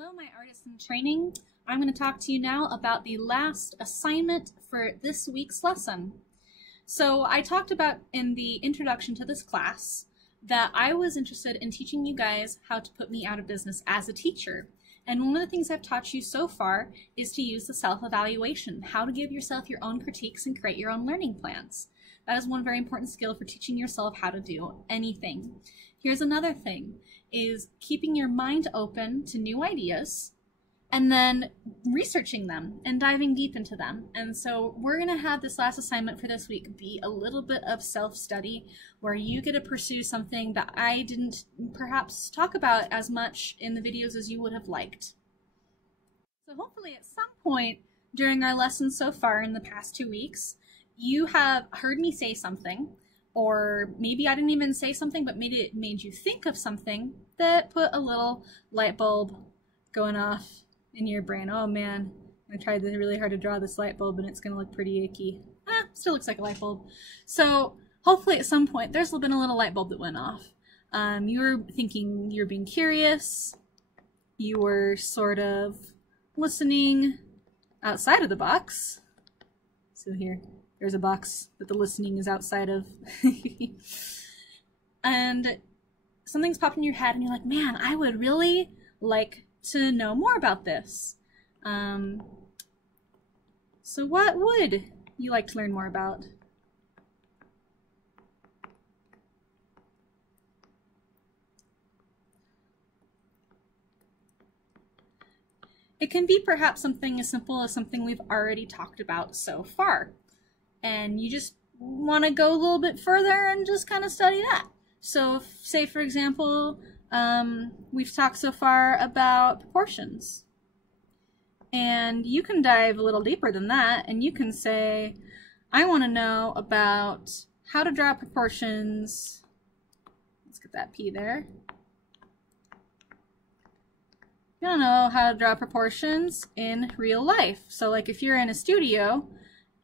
Hello, my artists in training. I'm going to talk to you now about the last assignment for this week's lesson. So I talked about in the introduction to this class that I was interested in teaching you guys how to put me out of business as a teacher. And one of the things I've taught you so far is to use the self-evaluation, how to give yourself your own critiques and create your own learning plans. That is one very important skill for teaching yourself how to do anything. Here's another thing, is keeping your mind open to new ideas and then researching them and diving deep into them. And so we're going to have this last assignment for this week be a little bit of self-study where you get to pursue something that I didn't perhaps talk about as much in the videos as you would have liked. So hopefully at some point during our lessons so far in the past 2 weeks, you have heard me say something, or maybe I didn't even say something, but maybe it made you think of something that put a little light bulb going off in your brain. Oh man, I tried really hard to draw this light bulb and it's going to look pretty icky. Still looks like a light bulb. So hopefully at some point there's been a little light bulb that went off. You were thinking, you were being curious, you were sort of listening outside of the box. So there's a box that the listening is outside of. And something's popped in your head and you're like, man, I would really like to know more about this. So what would you like to learn more about? It can be perhaps something as simple as something we've already talked about so far. And you just want to go a little bit further and just kind of study that. So say, for example, we've talked so far about proportions. And you can dive a little deeper than that, and you can say, I want to know about how to draw proportions. Let's get that P there. You want to know how to draw proportions in real life. So like if you're in a studio,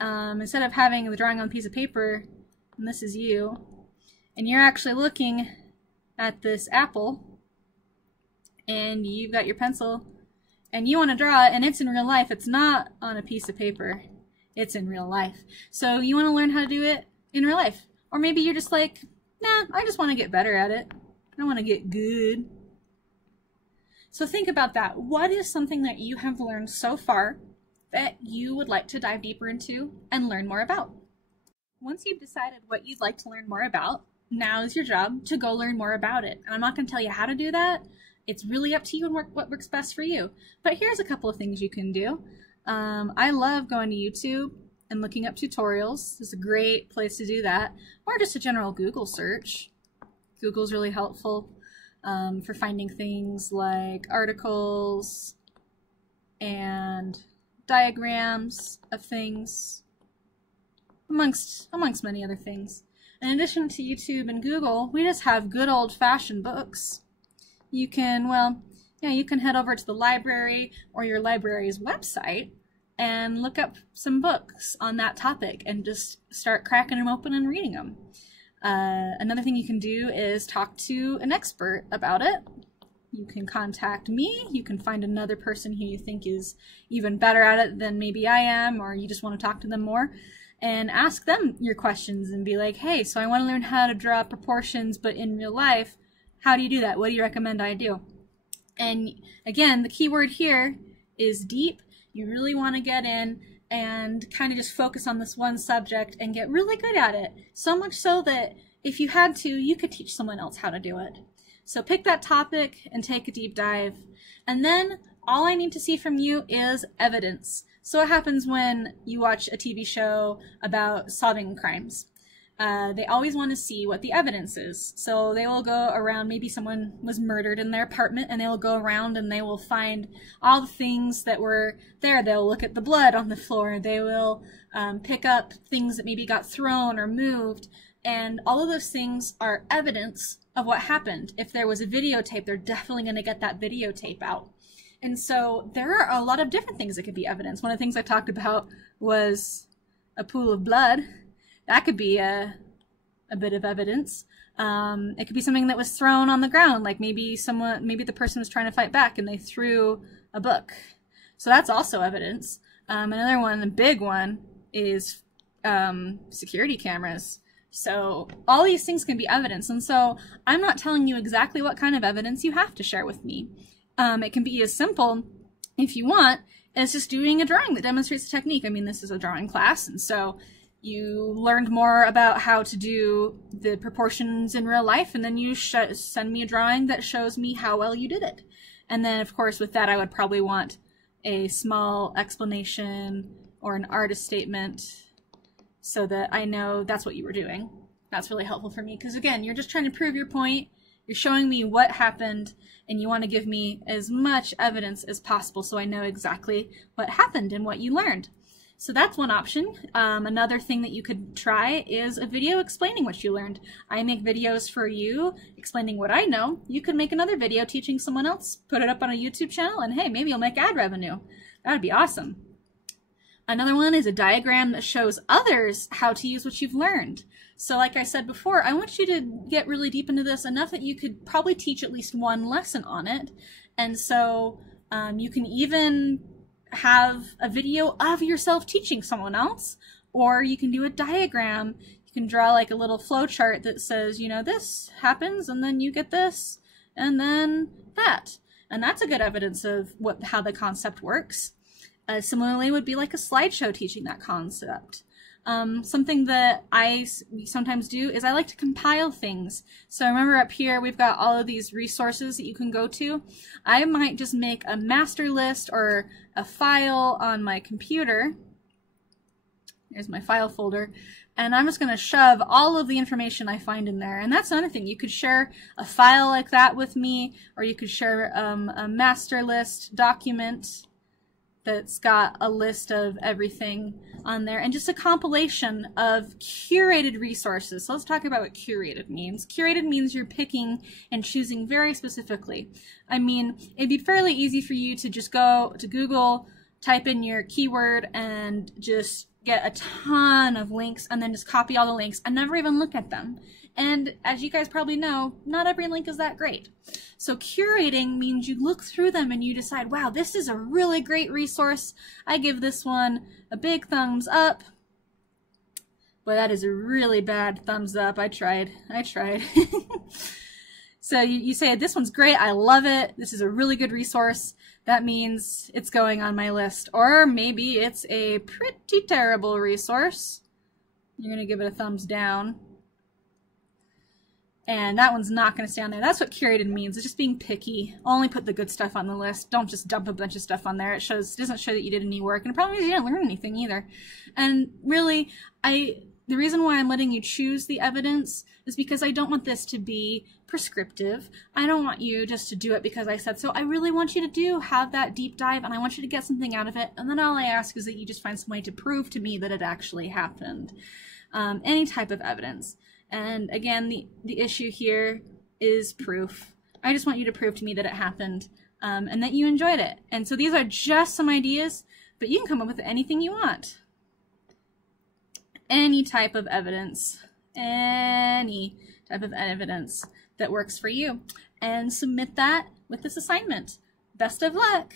instead of having the drawing on a piece of paper, and this is you, and you're actually looking at this apple, and you've got your pencil, and you want to draw it, and it's in real life. It's not on a piece of paper. It's in real life. So you want to learn how to do it in real life. Or maybe you're just like, nah, I just want to get better at it. I want to get good. So think about that. What is something that you have learned so far that you would like to dive deeper into and learn more about? Once you've decided what you'd like to learn more about, now is your job to go learn more about it. And I'm not going to tell you how to do that. It's really up to you and what works best for you. But here's a couple of things you can do. I love going to YouTube and looking up tutorials. It's a great place to do that. Or just a general Google search. Google's really helpful for finding things like articles and diagrams of things, amongst many other things. In addition to YouTube and Google, we just have good old-fashioned books. You can, you can head over to the library or your library's website and look up some books on that topic and just start cracking them open and reading them. Another thing you can do is talk to an expert about it. You can contact me, you can find another person who you think is even better at it than maybe I am, or you just want to talk to them more, and ask them your questions and be like, hey, so I want to learn how to draw proportions, but in real life, how do you do that? What do you recommend I do? And again, the key word here is deep. You really want to get in and kind of just focus on this one subject and get really good at it. So much so that if you had to, you could teach someone else how to do it. So pick that topic and take a deep dive. And then all I need to see from you is evidence. So what happens when you watch a TV show about solving crimes? They always want to see what the evidence is. So they will go around, maybe someone was murdered in their apartment, and they will go around and they will find all the things that were there. They'll look at the blood on the floor. They will pick up things that maybe got thrown or moved. And all of those things are evidence of what happened. If there was a videotape, they're definitely going to get that videotape out. And so there are a lot of different things that could be evidence. One of the things I talked about was a pool of blood. That could be a bit of evidence. It could be something that was thrown on the ground, like maybe the person was trying to fight back and they threw a book. So that's also evidence. Another one, the big one, is security cameras. So all these things can be evidence. And so I'm not telling you exactly what kind of evidence you have to share with me. It can be as simple, if you want, as just doing a drawing that demonstrates the technique. I mean, this is a drawing class, and so you learned more about how to do the proportions in real life, and then you send me a drawing that shows me how well you did it. And then, of course, with that, I would probably want a small explanation or an artist statement so that I know that's what you were doing. That's really helpful for me because, again, you're just trying to prove your point. You're showing me what happened, and you want to give me as much evidence as possible so I know exactly what happened and what you learned. So that's one option. Another thing that you could try is a video explaining what you learned. I make videos for you explaining what I know. You could make another video teaching someone else, put it up on a YouTube channel, and hey, maybe you'll make ad revenue. That would be awesome. Another one is a diagram that shows others how to use what you've learned. So like I said before, I want you to get really deep into this enough that you could probably teach at least one lesson on it. And so you can even have a video of yourself teaching someone else, or you can do a diagram. You can draw like a little flow chart that says, you know, this happens and then you get this and then that. And that's a good evidence of how the concept works. Similarly would be like a slideshow teaching that concept. Something that I sometimes do is I like to compile things. So remember up here we've got all of these resources that you can go to. I might just make a master list or a file on my computer. Here's my file folder. And I'm just going to shove all of the information I find in there. And that's another thing. You could share a file like that with me, or you could share a master list document that's got a list of everything on there, and just a compilation of curated resources. So let's talk about what curated means. Curated means you're picking and choosing very specifically. I mean, it'd be fairly easy for you to just go to Google, type in your keyword, and just get a ton of links, and then just copy all the links and never even look at them. And as you guys probably know, not every link is that great. So curating means you look through them and you decide, wow, this is a really great resource. I give this one a big thumbs up. Boy, that is a really bad thumbs up. I tried. So you say, this one's great. I love it. This is a really good resource. That means it's going on my list. Or maybe it's a pretty terrible resource. You're going to give it a thumbs down. And that one's not going to stay on there. That's what curated means. It's just being picky. Only put the good stuff on the list. Don't just dump a bunch of stuff on there. It doesn't show that you did any work. And it probably means you didn't learn anything either. And really, the reason why I'm letting you choose the evidence is because I don't want this to be prescriptive. I don't want you just to do it because I said so. I really want you to have that deep dive, and I want you to get something out of it. And then all I ask is that you just find some way to prove to me that it actually happened. Any type of evidence. And again, the issue here is proof. I just want you to prove to me that it happened and that you enjoyed it. And so these are just some ideas, but you can come up with anything you want. Any type of evidence. Any type of evidence that works for you. And submit that with this assignment. Best of luck!